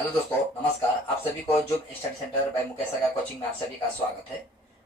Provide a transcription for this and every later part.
Hello दोस्तों, नमस्कार। आप सभी को जुब study centre by Mukesh Agarwal coaching में आप सभी का स्वागत है।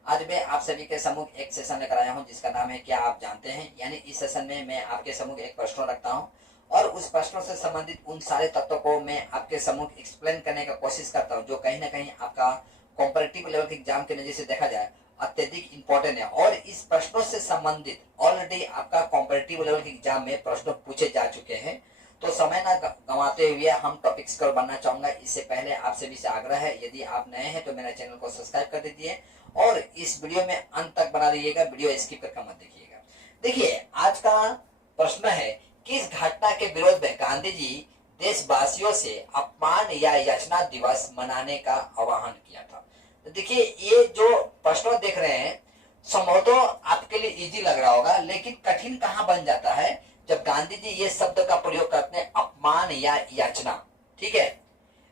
आज मैं आप सभी के सम्मुख एक सेशन लेकर आया हूं जिसका नाम है क्या आप जानते हैं। यानी इस सेशन में मैं आपके सम्मुख एक प्रश्न रखता हूं और उस प्रश्नों से संबंधित उन सारे तत्वों को मैं आपके सम्मुख एक्सप्लेन करने का कोशिश करता हूँ जो कहीं ना कहीं आपका कॉम्पिटिटिव लेवल के एग्जाम के नजर से देखा जाए अत्यधिक इंपॉर्टेंट है। और इस प्रश्नों से संबंधित ऑलरेडी आपका कॉम्पिटिटिव लेवल के एग्जाम में प्रश्न पूछे जा चुके हैं। तो समय ना गंवाते हुए हम टॉपिक्स को बनना चाहूंगा। इससे पहले आप सभी से आग्रह है, यदि आप नए हैं तो मेरा चैनल को सब्सक्राइब कर दीजिए और इस वीडियो में अंत तक बना रहिएगा, वीडियो स्किप करके मत देखिएगा। देखिए, आज का प्रश्न है किस घटना के विरोध में गांधी जी देशवासियों से अपमान या याचना दिवस मनाने का आह्वान किया था। तो देखिए, ये जो प्रश्न देख रहे हैं संभवतः आपके लिए इजी लग रहा होगा, लेकिन कठिन कहाँ बन जाता है जब गांधी जी ये शब्द का प्रयोग करते हैं, अपमान या याचना। ठीक है,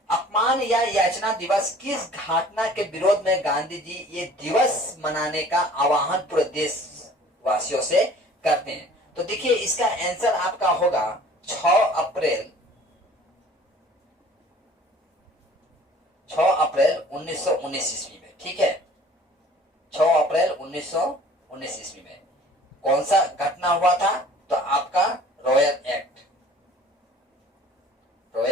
अपमान या याचना दिवस किस घटना के विरोध में गांधी जी ये दिवस मनाने का आह्वान पूरे देशवासियों से करते हैं। तो देखिए, इसका आंसर आपका होगा 6 अप्रैल 1919 ईस्वी में। ठीक है, 6 अप्रैल 1919 ईस्वी में कौन सा घटना हुआ था? तो आपका रॉयल एक्ट। तो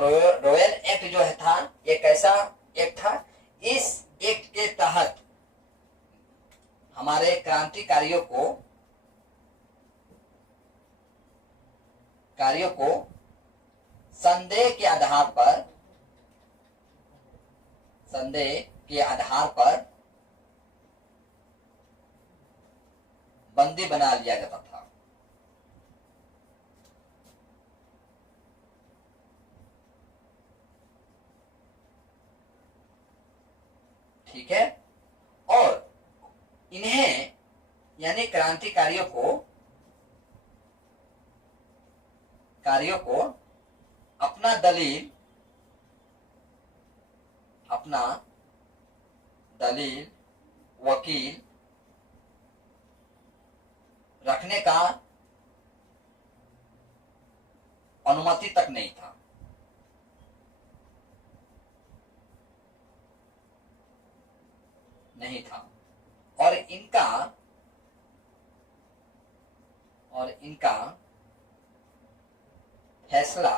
रॉयल एक्ट जो है था, ये कैसा एक्ट था? इस एक्ट के तहत हमारे क्रांतिकारियों को संदेह के आधार पर बंदी बना लिया जाता था। ठीक है, और इन्हें यानी क्रांतिकारियों को अपना दलील वकील रखने का अनुमति तक नहीं था। और इनका फैसला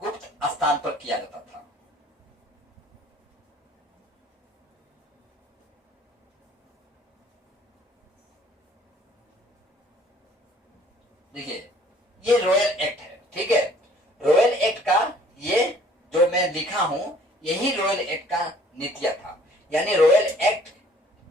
गुप्त स्थान पर किया जाता था। देखिए, ये रॉयल एक्ट है। ठीक है, रॉयल एक्ट का ये जो मैं लिखा हूं, यही रॉयल एक्ट का नीतियां था। यानी रॉयल एक्ट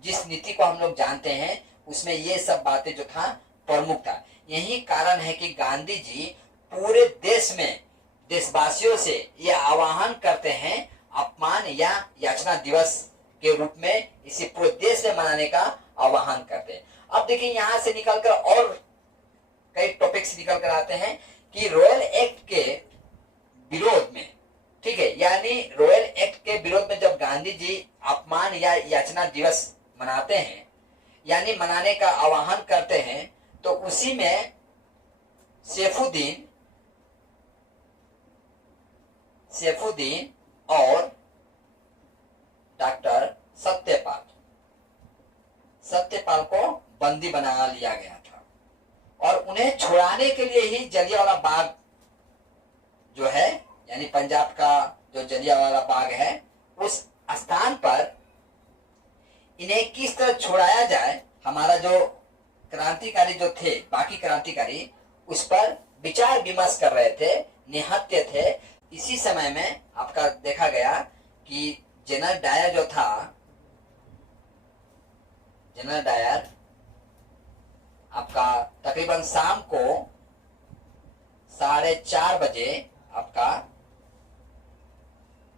जिस नीति को हम लोग जानते हैं उसमें ये सब बातें जो था प्रमुख था। यही कारण है कि गांधी जी पूरे देश में देशवासियों से यह आह्वान करते हैं अपमान या याचना दिवस के रूप में इसे पूरे देश में मनाने का आह्वान करते हैं। अब देखिए, यहां से निकलकर और कई टॉपिक्स निकल कर आते हैं कि रॉयल एक्ट के विरोध में, ठीक है, यानी रॉयल एक्ट के विरोध में जब गांधी जी अपमान या याचना दिवस मनाते हैं यानी मनाने का आह्वान करते हैं, तो उसी में सैफुद्दीन और डॉक्टर सत्यपाल को बंदी बना लिया गया था और उन्हें छुड़ाने के लिए ही जलियांवाला बाग जो है, यानी पंजाब का जो जलियांवाला बाग है, उस स्थान पर इन्हें किस तरह छुड़ाया जाए, हमारा जो क्रांतिकारी जो थे, बाकी क्रांतिकारी उस पर विचार विमर्श कर रहे थे, निहत्थे थे। इसी समय में आपका देखा गया कि जनरल डायर आपका तकरीबन शाम को 4:30 बजे आपका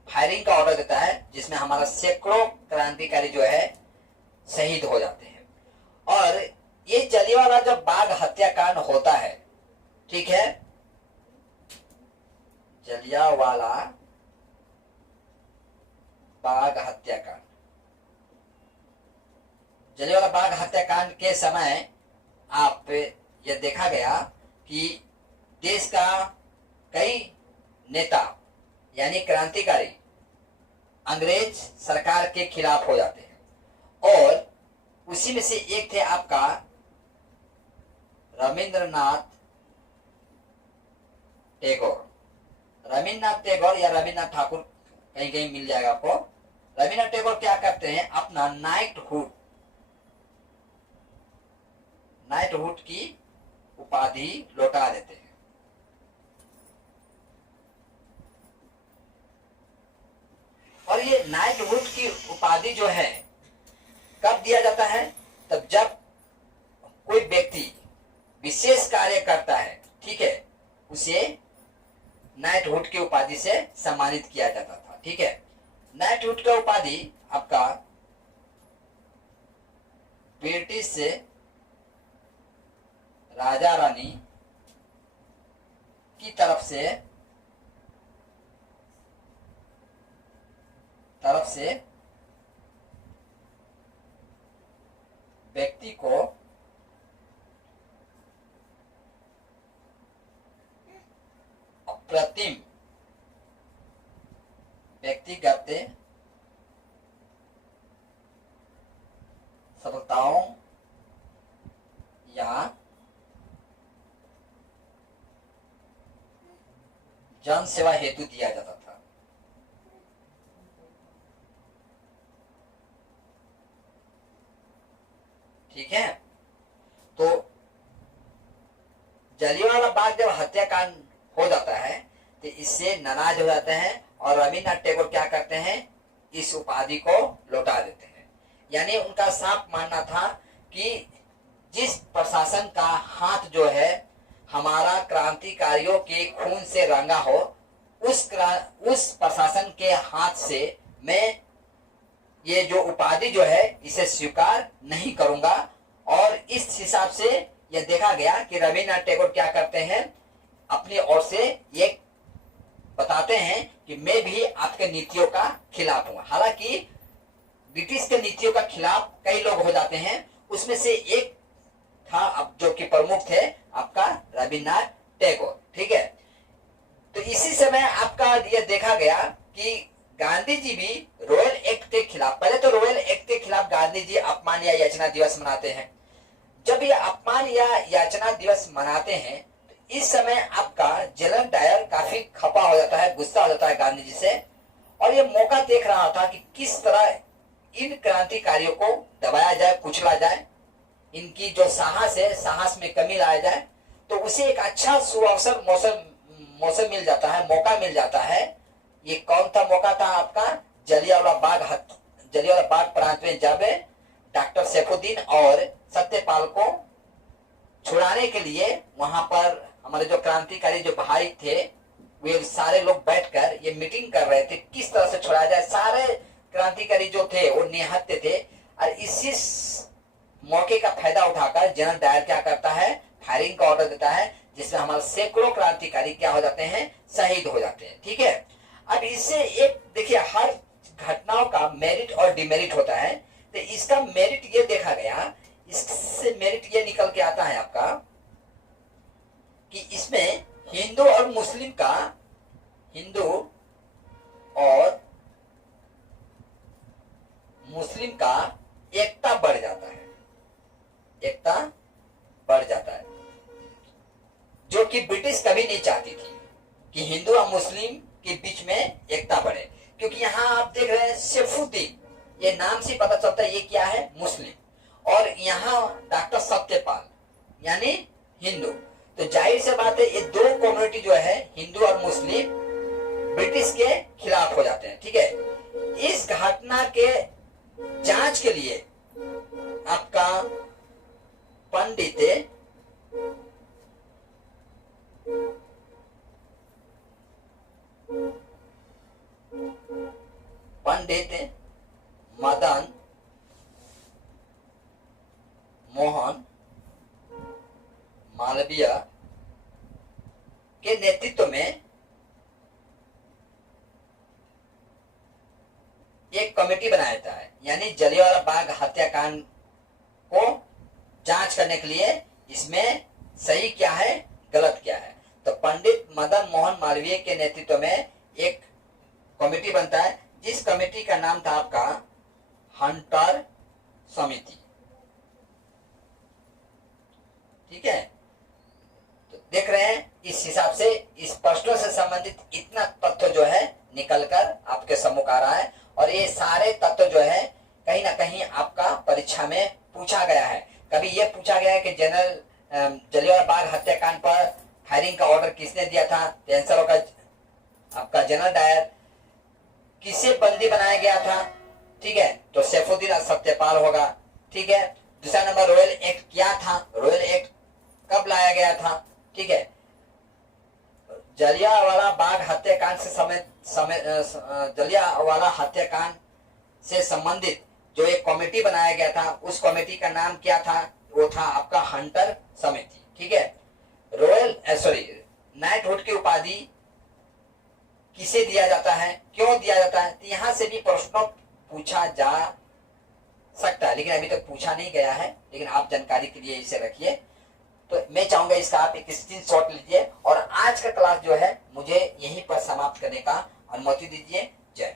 फायरिंग का ऑर्डर देता है, जिसमें हमारा सैकड़ों क्रांतिकारी जो है शहीद हो जाते हैं। और ये जलियांवाला जब बाग हत्याकांड होता है, ठीक है, जलियांवाला बाग हत्याकांड, जलियांवाला बाग हत्याकांड के समय आप ये देखा गया कि देश का कई नेता यानी क्रांतिकारी अंग्रेज सरकार के खिलाफ हो जाते हैं और उसी में से एक थे आपका रविंद्रनाथ टैगोर। रविंद्रनाथ टैगोर या रविंद्रनाथ ठाकुर कहीं कहीं मिल जाएगा आपको। रविंद्रनाथ टैगोर क्या करते हैं, अपना नाइटहुड की उपाधि लौटा देते हैं। और ये नाइटहुड की उपाधि जो है कब दिया जाता है, तब जब कोई व्यक्ति विशेष कार्य करता है, ठीक है, उसे नाइटहुड की उपाधि से सम्मानित किया जाता था। ठीक है, नाइटहुड का उपाधि आपका ब्रिटिश से राजा रानी की तरफ से व्यक्ति को अप्रतिम व्यक्तिगत सफलताओं या जन सेवा हेतु दिया जाता था। ठीक है, तो जलियांवाला बाग जब हत्याकांड हो जाता है तो इससे नाराज हो जाते हैं और रविंद्रनाथ टैगोर क्या करते हैं, इस उपाधि को लौटा देते हैं। यानी उनका साफ मानना था कि जिस प्रशासन का हाथ जो है हमारा क्रांतिकारियों के खून से रंगा हो, उस प्रशासन के हाथ से मैं ये जो उपाधि जो है इसे स्वीकार नहीं करूंगा। और इस हिसाब से यह देखा गया कि रविंद्रनाथ टैगोर क्या करते हैं, अपनी ओर से ये बताते हैं कि मैं भी आपके नीतियों का खिलाफ हूं। हालांकि ब्रिटिश के नीतियों का खिलाफ कई लोग हो जाते हैं, उसमें से एक था अब जो कि प्रमुख थे आपका रविंद्रनाथ टैगोर। ठीक है, तो इसी समय आपका यह देखा गया कि गांधी जी भी रॉयल एक्ट के खिलाफ, पहले तो रॉयल एक्ट के खिलाफ गांधी जी अपमान या याचना दिवस मनाते हैं। जब ये अपमान या याचना दिवस मनाते हैं तो इस समय आपका जलन डायर काफी खपा हो जाता है, गुस्सा हो जाता है गांधी जी से, और ये मौका देख रहा था कि किस तरह इन क्रांतिकारियों को दबाया जाए, कुचला जाए, इनकी जो साहस है साहस में कमी लाया जाए। तो उसे एक अच्छा सुअवसर मौसम मिल जाता है, मौका मिल जाता है। ये कौन सा मौका था आपका, जलियांवाला बाग प्रांत में जब डॉक्टर सैफुद्दीन और सत्यपाल को छुड़ाने के लिए वहां पर हमारे जो क्रांतिकारी जो भाई थे वे सारे लोग बैठकर ये मीटिंग कर रहे थे किस तरह से छुड़ाया जाए। सारे क्रांतिकारी जो थे वो निहत्थे थे और इसी मौके का फायदा उठाकर जनरल डायर क्या करता है, फायरिंग का ऑर्डर देता है, जिसमें हमारे सैकड़ों क्रांतिकारी क्या हो जाते हैं, शहीद हो जाते हैं। ठीक है, अब इससे एक देखिए हर घटनाओं का मेरिट और डिमेरिट होता है। तो इसका मेरिट ये देखा गया, इससे मेरिट ये निकल के आता है आपका कि इसमें हिंदू और मुस्लिम का एकता बढ़ जाता है, एकता बढ़ जाता है, जो कि ब्रिटिश कभी नहीं चाहती थी कि हिंदू और मुस्लिम के बीच में एकता बढ़े। क्योंकि यहाँ आप देख रहे हैं सैफुद्दीन, ये नाम से पता चलता है ये क्या है, मुस्लिम, और यहाँ डॉक्टर सत्यपाल यानी हिंदू। तो जाहिर से बात है ये दो कम्युनिटी जो है हिंदू और मुस्लिम ब्रिटिश के खिलाफ हो जाते हैं। ठीक है, इस घटना के जांच के लिए आपका पंडित मदन मोहन मालवीय के नेतृत्व में एक कमेटी बनाया जाता है, यानी जलियांवाला बाग हत्याकांड को जांच करने के लिए इसमें सही क्या है, गलत क्या है। तो मदन मोहन मालवीय के नेतृत्व में एक कमेटी बनता है, जिस कमेटी का नाम था आपका हंटर समिति। ठीक है, तो देख रहे हैं इस हिसाब से इस प्रश्नों से संबंधित इतना तथ्य जो है निकलकर आपके सम्मुख आ रहा है, और ये सारे तत्व जो है कहीं ना कहीं आपका परीक्षा में पूछा गया है। कभी ये पूछा गया है कि जनरल जलियांवाला बाग हत्याकांड पर फायरिंग का ऑर्डर किसने दिया था, तो आंसर होगा आपका जनरल डायर। किसे बंदी बनाया गया था, ठीक है, तो सैफुद्दीन सत्यपाल होगा। ठीक है, दूसरा नंबर रॉयल एक्ट क्या था, रॉयल एक्ट कब लाया गया था। ठीक है, जलियांवाला बाग हत्याकांड से जलियांवाला हत्याकांड से संबंधित जो एक कमेटी बनाया गया था, उस कमेटी का नाम क्या था, वो था आपका हंटर समिति। ठीक है, नाइटहुड की उपाधि किसे दिया जाता है, क्यों दिया जाता है, तो यहां से भी प्रश्न पूछा जा सकता है, लेकिन अभी तक पूछा नहीं गया है, लेकिन आप जानकारी के लिए इसे रखिए। तो मैं चाहूंगा इसका आप एक स्क्रीनशॉट लीजिए, और आज का क्लास जो है मुझे यहीं पर समाप्त करने का अनुमति दीजिए। जय।